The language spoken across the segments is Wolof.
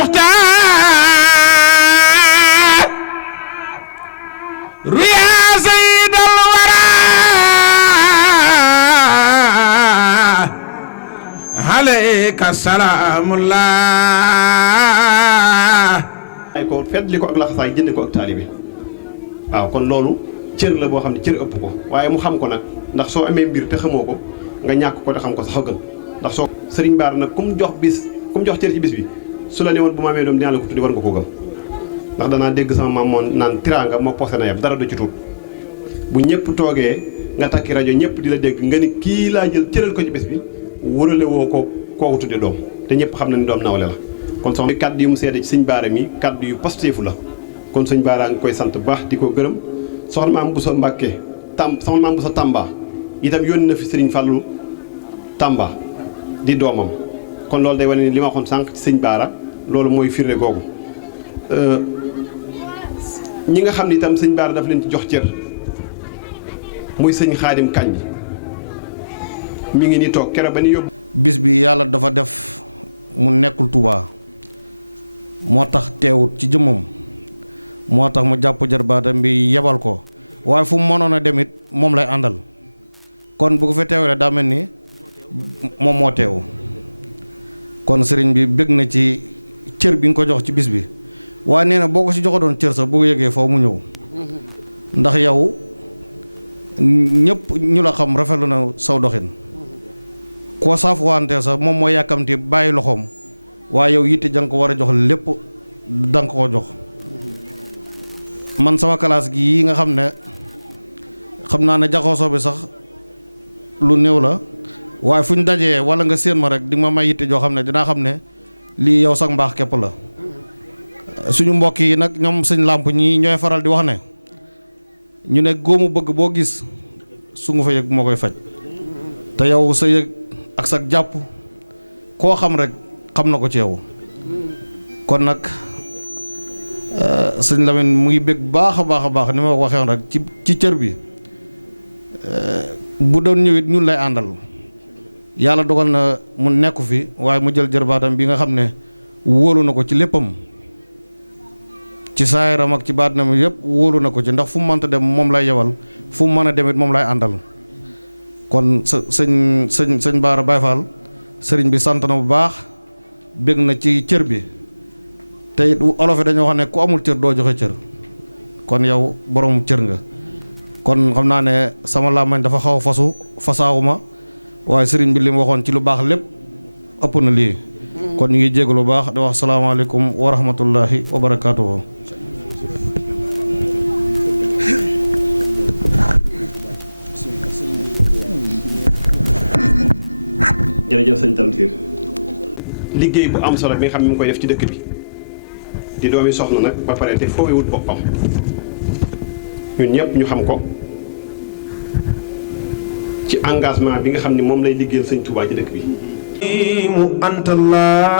المختار يا سيد الورى عليك السلام الله ay ko fedd li ko ak laxasaay jënd ko ak taalibe waaw kon loolu cër la boo xam ne cër ëpp ko waaye mu xam ko nag ndax soo amee mbir te xamoo ko nga ñàkk ko te xam ko sax a gën ndax soo sëriñ Bara nag ku mu jox cër ci bis bi su la ne woon bu ma amee doom dinaa la ko tuddi war nga ko gëm ndax danaa dégg sama maam moom naan tiraanga moo posé na yam dara du ci tuut bu ñëpp toogee nga takki rajo ñëpp di la dégg nga ni kii laa jël cëral ko ci bis bi wërale woo ko kooku tudde doom te ñëpp xam na ni doom nawle la kon soxna kaddu yu mu seede ci sëñ Bara mi kaddu yu positif la kon sëñ Bara nga koy sant bu baax di ko gërëm soxna maam Bousso Mbàkke soxna maam Bousso Tamba itam yónni na fi sëriñ Fallou Tamba di doomam kon loolu day wane ni li ma waxoon sànq ci sëñ Bara loolu mooy firnde googu ñi nga xam ne itam sëñ Bara daf leen ci jox cër muy sëñ Xaadim Kañ mi ngi ni toog keroog ba ni yóbbu bis bi yàlla dafa def mu nekkul Touba moo tax teewut ci jëmmam moo tax mu jàpp jarbaatam bi yebal ko waaye fu mu mënoon a demit moom lay àndal kon bu ko fi teewee daa mel ni moom moo teew kon sëriñ bi bëgg na ci cër bi nga ko jox ci bis bi waaye nee na boo ko ci joxe doon cër sax boo ko yëgee foofu mu ñëw ndax yow ñëpp ñu la xam rafetlu na saw doxin koo saaf wante sax moom mooy yàkkamti bàyyi loxoom waaye yow yitte jang ko war a jox lépp danga ko jox man sama classe gi yi nga xam ne xam naa ne jaxoosoo bi sax lu néew la waaye fu ñu dajee wala nga séen ma rek di ma may yitte joo xam ne dinaa xam ne lii yow sax mbaax képp la suñu mbokk yi nag ñoom sëñ làmp ñi ñooy faral di wax ne ñu ne góomu bëgg boo gis su nga fa yëg moo koy faj te yow sa yëg ak sa jàpp koo xam rek xam na ko ci yow kon nag sëñ Lamine mu ngi bëgg baax a baax ni ma waxee woon rek ci cër bi bu doon ñëwit ñun lay àndal yàlla dogal na mu nekku fi waaye mu jël jërbaatam bi nga xam ne wóolu na ko ci léppam ci saayaram ak ci baatinam yëpp wóolu na ko ci ndax fu mu mënta dem moom lay yebal fu mu mën a demit moom lay àndal kon sëñ Bara Baye Fall sëriñ bi sant na bu baax bég na ci cër bi te it olof yi dañoo wax ne ku amul cër doo joxe cër kon yow borom cër nga kon xam naa ne sama làmmañ dafa xaw a fasaawuma waaye sëriñ bi li mu waxoon ci lu baax lépp ëpp na lii kon ñu ngi jégalu lu baax di wax salaamaaleykum wa rahmatullahi wa barakaatuhu. jërëjëf sëñ Tamsir liggéey bu am solo bi nga xam ne mu ngi koy def ci dëkk bi di doomi soxna nag ba pare te foowee wut boppam ñun ñëpp ñu xam ko ci engagement bi nga xam ne moom lay liggéeyal sëñ Touba ci dëkk bi mu antallahu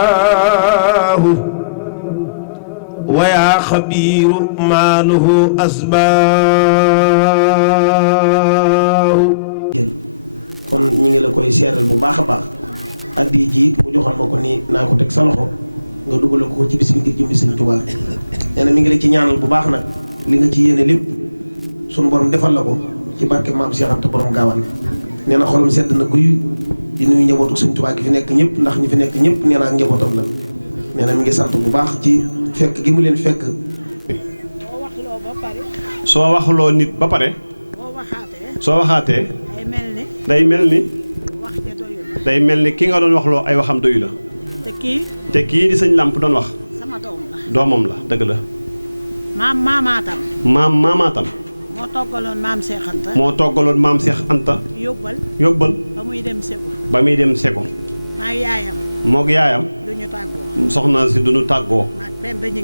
wa yaa xabiiru maaluhu asbaahu kon ñi ngi la koy seeral bu baax a baax addi ji mu joxoon ma ko ni naa ko teg sa loxo nga dugal ko ci bis bi ngir jëmmi sëñ Touba nee na mi ngi la ci ñaanal bu baax nag li nga ci yéene lépp sunu borom defal la ko ci barke maam Cheikh Anta borom gaawaan nee na xolam sedd na guy di nuyu njabootu sëñ Touba gi fi nekk ñëpp ndax ñi fi nekk ñëpp nee na ak njabootam la nee na mi ngi sant bu baax ci fekk gi mu leen fekk. soo waxuloo nit ba pare soo waxaatee day mel ni ki nga doon waxloo ay waxam doyu la te kii di sëñ làmp doon wax doomam la dëgg la maamaatam moo toggaloon maam Cheikh Anta yóbbal ba muy dem seko maa yaayam moog yaayam duñu tàggoo soxna si duñu tàggoo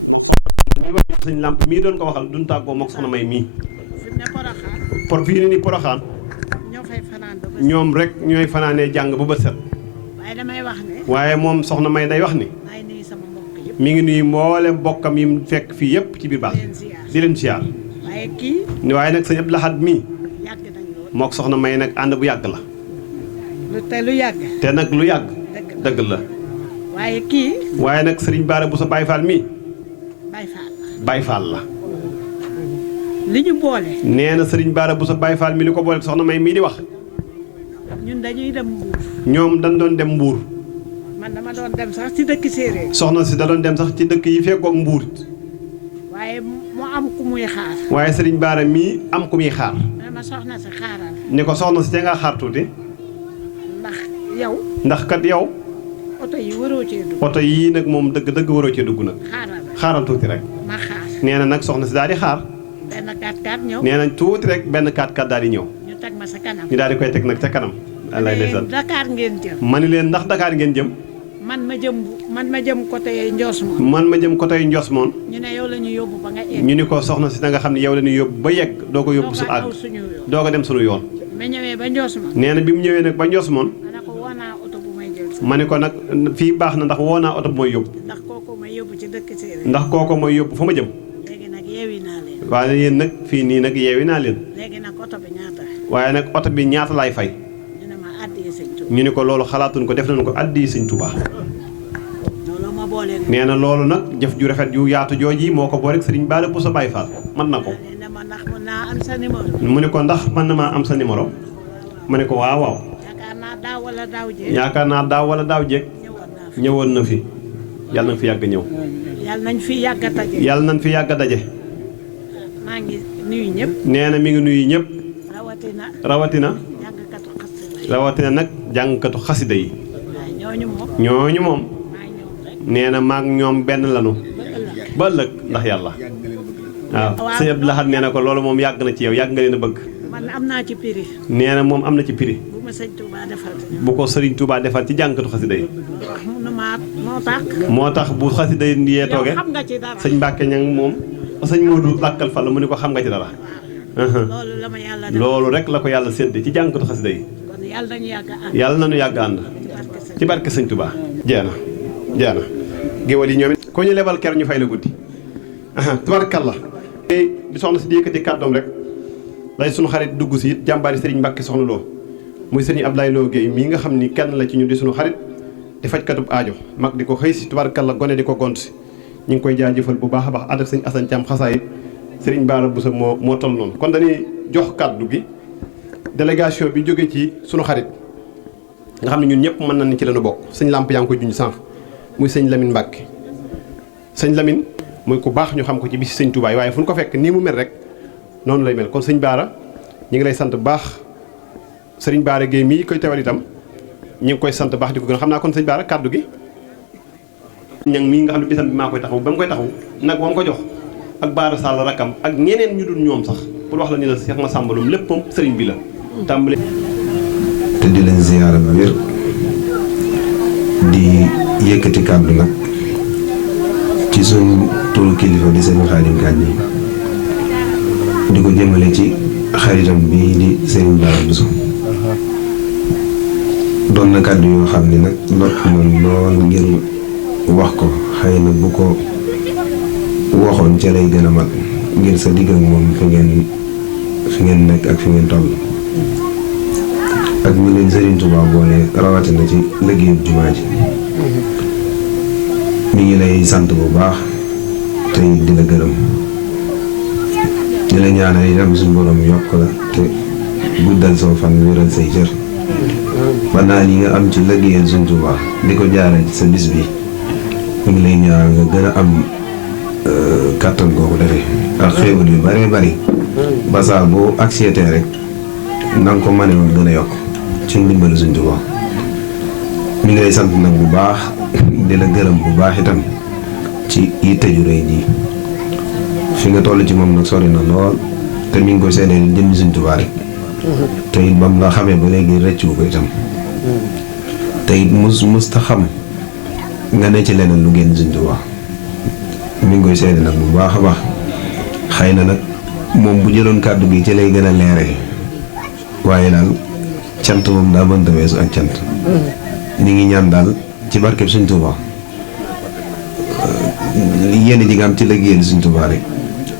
mook soxna mi wax sëñ làmp mii doon ko waxal duñu tàggoo mook soxna may mii fii ni Poroxaan ñoom rek ñooy fanaanee jàng ba bët set waaye moom soxna may day wax ni mi ngi nuyu mboolem bokkam yi mu fekk fii yëpp ci biir baax di leen siyaar waaye nag sëñ Abdou Lahad mii mook soxna may nag ànd bu yàgg la te nag lu yàgg dëgg la waaye kii. waaye nag sëriñ Bara Bousso Baye Fall mii. Baye Fall la. Baye Fall la. li ñu boole. nee na sëriñ Bara Bousso Baye Fall mi li ko boole soxna May mii di wax. ñun dañuy dem Mbuur. ñoom dañ doon dem Mbuur. man dama doon dem sax ci dëkk séeréer. soxna si da doon dem sax ci dëkk yi fekkook Mbuur. waaye mu am ku muy xaar. waaye sëriñ Bara mii am ku muy xaar. mais ma soxna si xaaral. ni ko soxna si te nga xaar tuuti. ndax yow. ndax kat yow. oto yi waroo cee dugg. oto yii nag moom dëgg waroo cee dugg nag. xaaral tuuti rek. ma xaar. nee na nag soxna si daal di xaar. benn 4x4 ñëw. nee nañ tuuti rek benn 4x4 daal di ñëw. ñu teg ma sa kanam. ñu daal di koy teg nag ca kanam. wallaay ndeysaan Dakar ngeen jëm. ma ni leen ndax Dakar ngeen jëm. man ma jëm côté Ndiosmone. man ma jëm côté Ndiosmone. ñu ne yow la ñu yóbbu ba nga egg. ñu ni ko soxna si da nga xam ne yow la ñuy yóbbu ba yegg doo ko yóbbu su àgg doo ko dem suñu yoon. ma ñëwee ba Ndiosmone. nee na bi mu ñëwee nag ba Ndiosmone. ma ne ko woo naa oto bu may jël. ma ne ko nag fii baax na ndax woo naa oto bu may yóbbu. ndax kooku may yóbbu ci dëkk séeréer. ndax kooku may yóbbu fa ma jëm. léegi nag yeewi naa leen. waaye yéen nag fii nii nag yeewi naa leen. léegi nag oto bi ñaata. waaye nag oto bi ñaata laay fay. ñu ne ma addiye sëñ Tuubaa. ñu ni ko loolu xalaatuñ ko def nañ ko addiye sëñ Tuubaa. loolu ma boole. nee na loolu nag jëf ju rafet ju yaatu jooji moo ko boole ak sëriñ Bara Bousso Baye Fall mën na ko. nee na ma ndax mën naa am sa numéro. mu ne ko ndax mën na maa am sa numéro. ma ne ko waaw waaw. yaakaar naa daaw wala daaw jéeg. yaakaar naa daaw wala daaw jéeg. ñëwoon na fi. yàlla nañ fi yàgg ñëw. yàlla nañ fi yàgg a daje. yàlla nañ fi yàgg a daje. maa ngi nuyu ñëpp. nee na mi ngi nuyu ñëpp. rawatina. rawatina nag jàngkatu xasida yi. ñooñu moom. nee na maag ñoom benn lanu. ba ëllëg ndax yàlla. waaw sëñ Abdou Lahad nee na ko loolu moom yàgg na ci yow yàgg nga leen a bëgg. man am naa ci prix. nee na moom am na ci prix. bu ma sëñ Touba defal. bu ko sëriñ Touba defal ci jàngkatu xasida yi. moo tax bu xasida yi yee tooge. xam nga ci dara. sëñ Mbàkke ñang moom sëñ Modou làkkal fa la mu ne ko xam nga ci dara. loolu la ma yàlla def. loolu rek la ko yàlla sédd ci jàngkatu xasida yi. kon yàlla nañu yàgg ànd. yàlla nañu yàgg ànd. ci barke sëñ Touba. jeena géwal yi ñoom it ko ñu lebal ker ñu fay la guddi. tubarkalla. di soxna si di yëkkati kàddoom rek lay sunu xarit dugg si it jàmbaari sëriñ Mbàkke soxna Lo muy sëriñ Abdoulaye Lo Guèye mii nga xam ni kenn la ci ñu di sunu xarit di fajkatub aajo mag di ko xëy si tubarkalla gone di ko gont si ñu ngi koy jaajëfal bu baax a baax ànd ak sëñ Assane Thiam xasaayit sëriñ Bara Bousso moo toll noonu kon dañuy jox kàddu gi délégation bi jóge ci sunu xarit nga xam ne ñun ñëpp mën nañ ni ci lañu bokk sëñ Lamp yaa ngi koy junj sànq muy sëñ Lamine Mbàkke sëñ Lamine mooy ku baax ñu xam ko ci bis sëñ Touba waaye fu ñu ko fekk nii mu mel rek noonu lay mel kon sëñ Bara ñu ngi lay sant bu baax sëriñ Bara Guèye mii koy tewal itam ñu ngi koy sant baax di ko gën xam naa kon sëñ Bara kàddu gi ñang mii nga xam ne bisam bi maa koy taxaw ba mu koy taxaw nag wa mu ko jox ak Bara Sall rakkam ak ñeneen ñu dul ñoom sax pour wax la ni la Cheikh Massamba Loum léppam sëriñ bi la tàmbale te di leen ziyaara bu wér di yëkkati kàddu nag ci suñ turu kilifa di sëriñ Xaadim Kànji di ko jëmale ci xaritam bii di sëriñ Bara Bousso doon na kàddu yoo xam ni nag lot moom lool ngir wax ko xëy na bu ko waxoon ca lay gën a mat ngir sa digg ak moom fi ngeen nekk ak fi ngeen toll ak mi leen Sëriñ Tuubaa boole rawatina ci liggéeyub jumaa ji mi ngi lay sant bu baax te di la gërëm di la ñaanal itam suñu borom yokk la te guddal soo fan wéral say cër ba naa yi nga am ci liggéeyal Sëriñ Tuubaa di ko jaare ci sa bis bi mi ngi lay ñaanal nga gën a am kàttan koo ko defee ak xéewal yu bëree bëri ba saa boo accepté rek na nga ko mane woon gën a yokk ci ndimbalu Sëriñ Tuubaa mi ngi lay sant nag bu baax di la gërëm bu baax itam ci yitte ju rëy ji fi nga toll ci moom nag sori na lool te mi ngi ko seedeel jëmmi Sëriñ Tuubaa rek te it bam la xamee ba léegi rëccu ko itam te it mus ta xam nga ne ci leneen lu génn Sëriñ Tuubaa mi ngi koy seede nag bu baax a baax xëy na nag moom bu jëloon kàddu gi ci lay gën a leere waaye daal cant moom daa mënta weesu ak cant ni ngi ñaan daal ci barkeb Sëriñ Tuubaa yéen ji nga am ci liggéeyal Sëriñ Tuubaa rek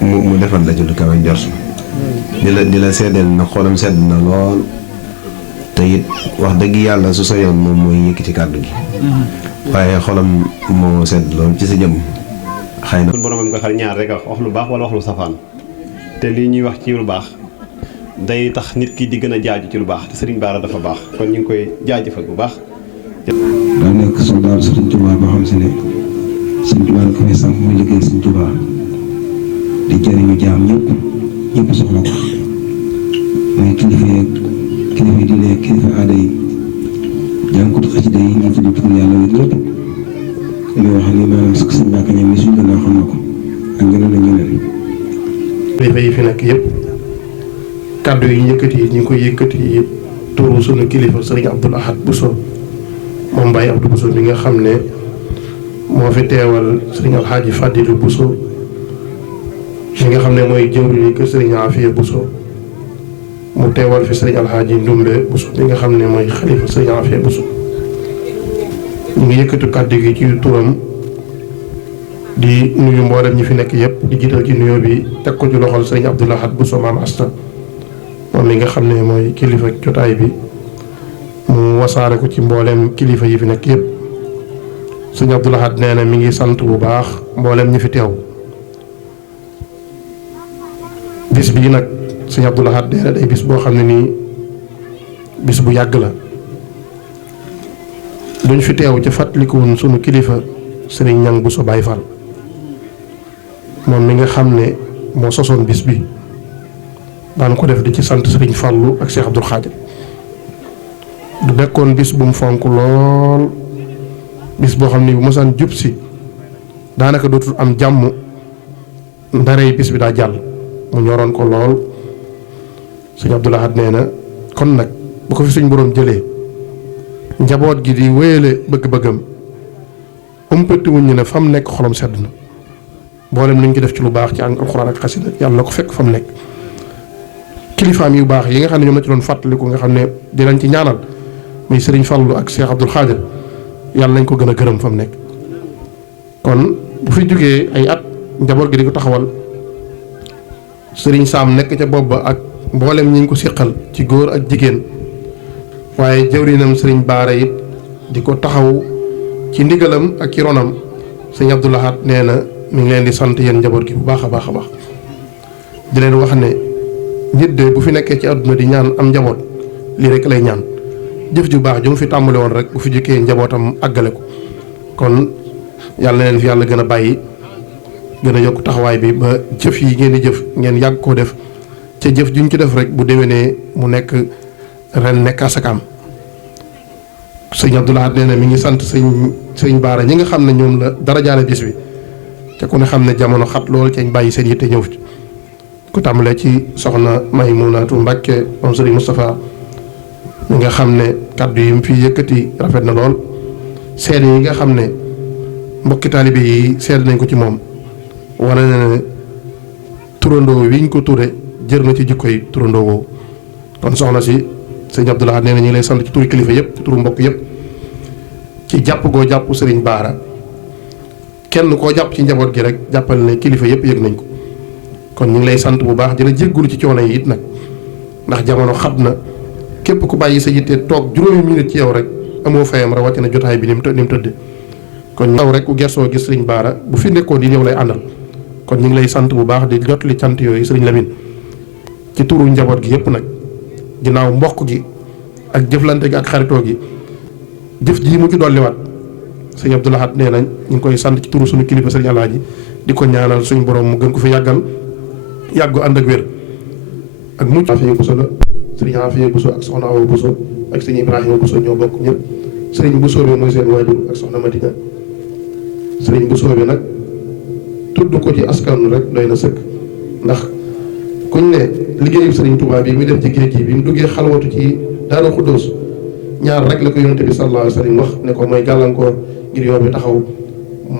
mu defal la ci lu kawe njort di la seddeel na xolam sedd na lool te it wax dëgg yàlla su sa yoon moom mooy yëkkati kàddu gi waaye xolam moo sedd lool ci sa jëm xëy na. suñu borom nga xam ñaar rek wax lu baax wala wax lu safaan te lii ñuy wax ci lu baax day tax nit ki di gën a jaaju ci lu baax te Serigne Bara dafa baax kon ñu ngi koy jaajëfal bu baax. daa nekk soldaar Serigne Touba boo xam si ne Serigne Touba ko fay sànq muy liggéey Serigne Touba di jëriñu jaam ñëpp soxla ko mooy kilifa yeeg kilifa diine yeeg kilifa aada yi jàngkatu xasida yi ñi tudd tur yàlla yi lépp li wax ni maanaam sax sëñ Mbàkke ñoom ni suñu gannaaw xam na ko ak ñeneen ak ñeneen. kilifa yi fi nekk yëpp kàddu yi yëkkati yi ñu ngi koy yëkkati turu sunu kilifa sëriñ Abdoul Ahad Bousso moom Baye Abdou Bousso mi nga xam ne moo fi teewal sëriñ Alxaaji Fadilu Bousso mi nga xam ne mooy jëwriñu kër sëriñ Afia Bousso mu teewal fi sëriñ Alxaaji Ndumbe Bousso mi nga xam ne mooy xalifa sëriñ Afia Bousso ñu ngi yëkkati kàddu gi ci turam di nuyu mboolem ñi fi nekk yëpp di jiital ci nuyoo bi teg ko ci loxol sëriñ Abdoul Ahad Bousso maam Asta moom mi nga xam ne mooy kilifa jotaay bi mu wasaare ko ci mboolem kilifa yi fi nekk yëpp sëriñ Abdoul Ahad nee na mi ngi sant bu baax mboolem ñi fi teew bis bii nag sëriñ Abdoul Ahad nee na day bis boo xam ne nii bis bu yàgg la duñ fi teew ci fàttalikuwoon sunu kilifa sëriñ Ñang Bousso Baye Fall moom mi nga xam ne moo sosoon bis bi daan ko def di ci sant sëriñ Fallu ak Cheikh Abdoul Khadir du nekkoon bis bu mu fonk lool bis boo xam ne bu mosaan jub si daanaka dootul am jàmm ndarey bis bi daa jàll mu ñoroon ko lool sëriñ Abdoul Ahad nee na kon nag bu ko fi suñ boroom jëlee njaboot gi di wéyale bëgg-bëggam umpati wuñ ñu ne fa mu nekk xolam sedd na mboolem lu ñu ko def ci lu baax ci alxuraan ak xasida yàlla na ko fekk fa mu nekk kilifaam yu baax yi nga xam ne ñoom la ci doon fàttaliku nga xam ne dinañ ci ñaanal muy Serigne Fallou ak Cheikh Abdoul Khadir yàlla nañ ko gën a gërëm fa mu nekk. kon bu fi jógee ay at njaboot gi di ko taxawal Serigne Sam nekk ca bopp ba ak mboolem ñi ñu ko seqal ci góor ak jigéen waaye jëwriñam Serigne Bara it di ko taxaw ci ndigalam ak ci ronam sëñ Abdoul Ahad nee na mi ngi leen di sant yéen njaboot gi bu baax a baax a baax di leen wax ne nit de bu fi nekkee ci àdduna di ñaan am njaboot lii rek lay ñaan jëf ju baax ju mu fi tàmbale woon rek bu fi jukkee njabootam àggale ko kon yàlla na leen fi yàlla gën a bàyyi gën a yokk taxawaay bi ba jëf yi ngeen di jëf ngeen yàgg koo def ca jëf juñ ci def rek bu déwénee mu nekk ren nekk asakaam sëñ Abdoul Ahad nee na mi ngi sant sëñ Bara ñi nga xam ne ñoom la dara jaale bis bi te ku ne xam ne jamono xat lool cañ bàyyi seen yitte ñëw fi ku tàmbalee ci soxna Maymunatu Mbàkke moom sëriñ Moustapha mi nga xam ne kàddu yi mu fi yëkkati rafet na lool seede yi nga xam ne mbokki taalibe yi seede nañ ko ci moom wane na ne turandoo wiñ ko ture jër na ci jikko yi turandoo woowu kon soxna si sëñ Abdoul Ahad nee na ñu ngi lay sant ci turu kilifa yëpp ci turu mbokk yëpp ci jàpp goo jàpp sëriñ Bara kenn koo jàpp ci njaboot gi rek jàppal ne kilifa yëpp yëg nañ ko kon ñu ngi lay sant bu baax di la jéggulu ci coono yi it nag ndax jamono xat na képp ku bàyyi sa yitte toog juróomi minute ci yow rek amoo fayam rawatina jotaay bi ni mu tëdd kon ñëw rek ku gersoo gis sëriñ Bara bu fi nekkoon di yow lay àndal kon ñu ngi lay sant bu baax di jot li cant yooyu sëriñ Lamine ci turu njaboot gi yëpp nag ginnaaw mbokk gi ak jëflante gi ak xaritoo gi jëf ji mu ci dolliwaat sëñ Abdoul Ahad nee nañ ñu ngi koy sant ci turu suñu kilifa sëriñ Alaaji di ko ñaanal suñu borom mu gën ko fi yàggal yàggu ànd ak wér ak mucc Afia Bousso la sëriñ Afia Bousso ak soxna Awa Bousso ak sëriñ Ibrahima Bousso ñoo bokk ñëpp sëriñ Bousso bi mooy seen waajur ak soxna Madina sëriñ Bousso bi nag tudd ko ci askan rek doy na sëkk ndax kuñ ne liggéeyu sëriñ Touba bi muy def ci géej gi bi mu duggee xalwatu ci Daaru Xuddoos ñaar rek la ko yonente bi sallallahu alayhi wa sallam wax ne ko mooy gàllankoor ngir yoon bi taxaw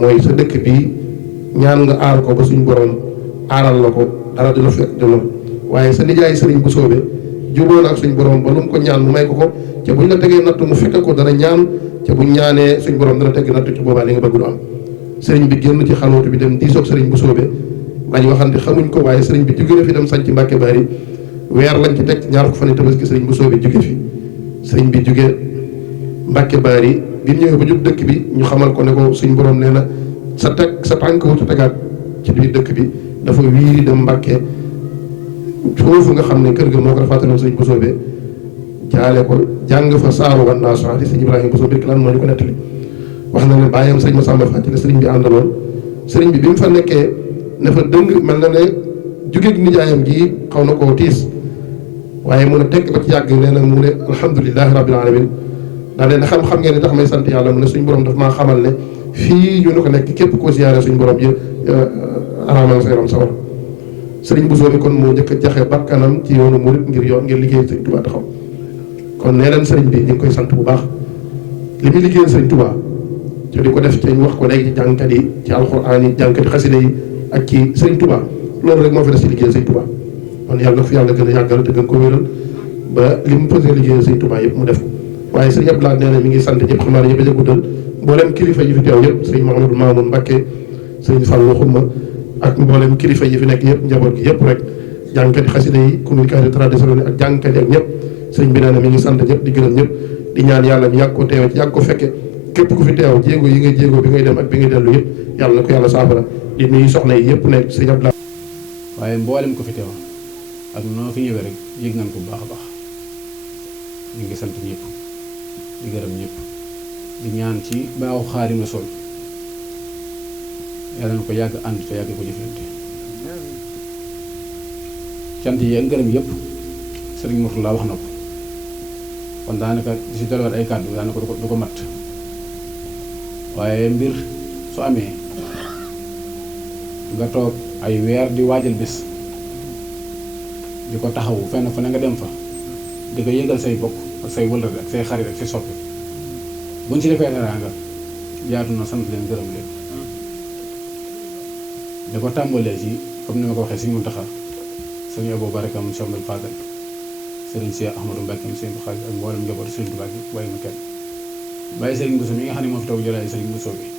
mooy sa dëkk bi ñaan nga aar ko ba suñ borom aaral la ko dara di la fekk dina waaye sa nijaay sëriñ bu soobee jubóo na ak suñ borom ba lu mu ko ñaan mu may ko ko ca buñ la tegee nattu mu fekk ko dana ñaan ca buñ ñaanee suñ borom dana tegg nattu ci boobaa li nga bëgg du am sëriñ bi génn ci xalwatu bi dem diisoog sëriñ bu soobee bañ waxante xamuñ ko waaye sëriñ bi jóge na fi dem sañ ci Mbàkke Bari weer lañ ci teg ñaar ko fan yi tabaski sëriñ bu soobee jóge fi sëriñ bi jóge Mbàkke Bari bi mu ñëwee ba jub dëkk bi ñu xamal ko ne ko suñ borom nee na sa tànk wutu tegaat ci biir dëkk bi dafa wiiri dem Mbàkke foofu nga xam ne kër ga moo ko rafaataloon sëñ Bousso be jaale ko jàng fa saaru wan naa soxati sëñ Ibrahima Bousso bi lan moo ñu ko nettali wax na ne bàyyam sëñ Massamba Faty la sëriñ bi àndaloon sëriñ bi mu fa nekkee ne fa dëng mel na ne jógeeg nijaayam gi xaw na koo tiis waaye mun a tekk ba ci yàgg nee na mu ne alhamdulilahi rabbil alamin daa leen xam-xam ngeen ne tax may sant yàlla mu ne suñ borom daf maa xamal ne fii ñu ne ko nekk képp koo siyaare suñ borom ji araamal sa yaram sawar sëriñ Bousso bi kon moo njëkk a jaxe bakkanam ci yoonu murit ngir liggéey sëriñ Touba taxaw kon nee leen sëriñ bi ñu ngi koy sant bu baax li muy liggéeyal sëriñ Touba te di ko def te ñu wax ko léegi ci jàngkat yi ci alxuraan yi jàngkat xasida yi ak ci sëriñ Touba loolu rek moo fi des ci liggéeyal sëriñ Touba kon yàlla na ko fi yàlla gën a yàggal te gën ko wéral ba li mu posé liggéeyal sëriñ Touba yëpp mu def ko waaye sëriñ Abdoulaye nee na mi ngi sant ñëpp xam naa ne ñëpp a guddal mboolem kilifa yi fi teew yëpp sëriñ Mahamadou Mamoun Mbacké sëriñ Fallou Xuma ak mboolem kilifa yi fi nekk yëpp njaboot gi yëpp rek jàngkati xasida yi communicateur traditionnel ak jàngkati ak ñëpp sëriñ bi nee na mi ngi sant ñëpp di gërëm ñëpp di ñaan yàlla ñu yàgg ko teew ci yàgg ko fekke képp ku fi teew jéego yi ngay jéego bi ngay dem ak bi ngay dellu yëpp yàlla na ko yàlla saafara di nuyu soxna yi yëpp nekk sëriñ Abdoulaye waaye mboolem ko fi teew ak noo fi ñëwee rek yëg nañ ko bu baax a baax ñu ngi sant ñëpp di gërëm ñëpp di ñaan ci baaxu Xaadimu Rasuul yàlla na ko yàgg ànd te yàgg ko jëflante cant yi ak ngërëm yëpp sëriñ Mourtala wax na ko kon daanaka di si dolliwaat ay kàddu daanaka du ko mat waaye mbir su amee nga toog ay weer di waajal bis di ko taxawu fenn fu ne nga dem fa di ko yëgal say bokk ak say wëllëre ak say xarit ak say soppi buñ ci defee teraanga yaatu na sant leen gërëm leen li ko tàmbalee ci comme ni ma ko waxee Sëriñ Muntaxa Sëriñ Abou Baraka mu Cheikh Abdoul Fadal Sëriñ Cheikh Ahmadou Mbacké mu Sëriñ Xaadir ak mboolem njabootu Sëriñ Tuubaa gi bàyyi ma kenn bàyyi Sëriñ Bousso mi nga xam ne moo fi taw jëlaay Sëriñ Bousso bi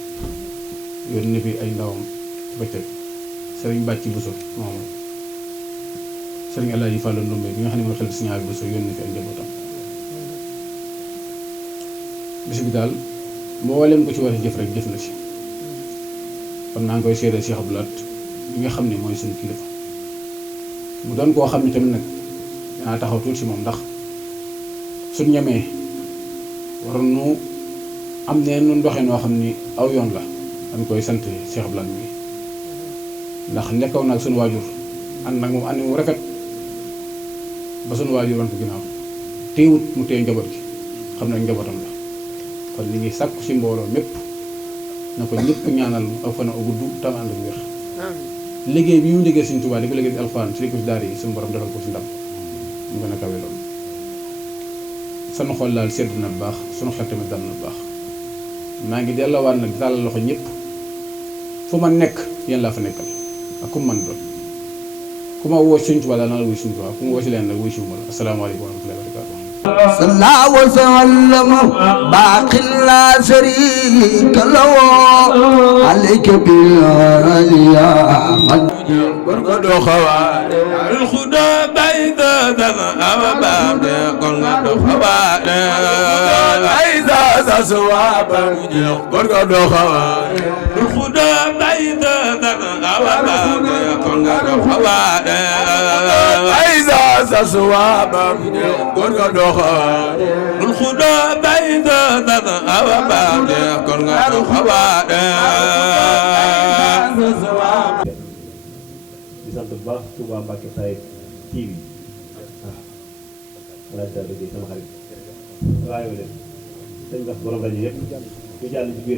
yónni na fi ay ndawam ci bëccëg Sëriñ Bàcci Bousso moom Sëriñ Alaaji Fàllu Ndumbe bi nga xam ne mooy xel Sëriñ Abi Bousso yónni na fi ak njabootam bis bi daal mboolem ko ci war a jëf rek jëf na ci kon maa ngi koy seedeel Cheikh Abdou Lahad mi nga xam ne mooy suñu kilifa mu doon koo xam ne tamit nag danaa taxaw tuuti ci moom ndax suñ ñemee waroon nu am ne nun doxee noo xam ni aw yoon la dañ koy sant Cheikh Abdou Lahad mi ndax nekkaw naag suñu waajur ànd nag moom ànd mu rafet ba suñu waajur wan ko ginnaaw téewut mu téye njaboot gi xam ne ak njabootam la kon li ngi sàkku ci mbooloo mépp na ko ñëpp ñaanal mu aw fan a gudd tam ànd ak wér liggéey bi mu liggéey Sëriñ Tuubaa di ko liggéey ci alxuraan ci li ko ci daara yi suñu borom defal ko ci ndam mu gën a kawe loolu sunu xol daal sedd na bu baax sunu xel tamit dal na bu baax maa ngi delloowaat nag di tàllal loxo ñëpp fu ma nekk yéen laa fa nekkal ak ku man doon ku ma woo Sëriñ Tuubaa daal naa la wuy Sëriñ Tuubaa ku ma woo ci leen nag wuy si wu ma la asalaamaaleykum wa rahmatullaahi wa barakaatuh صلى وسلم باق لا شريك له عليك بالعليا من برقد خوار الخدا بيد ذا أباب قلنا خوار إذا سواب برقد خوار الخدا بيد ذا أباب قلنا خوار إذا سواب برقد خوار الخدا بيد ذا أباب قلنا خوار di sant bu baax Touba Mbacké Taïf TV waaw alaaj daal liggéey sama xarit waaw yow leen sëñ Bass borom rajo yëpp ñu jàll ci biir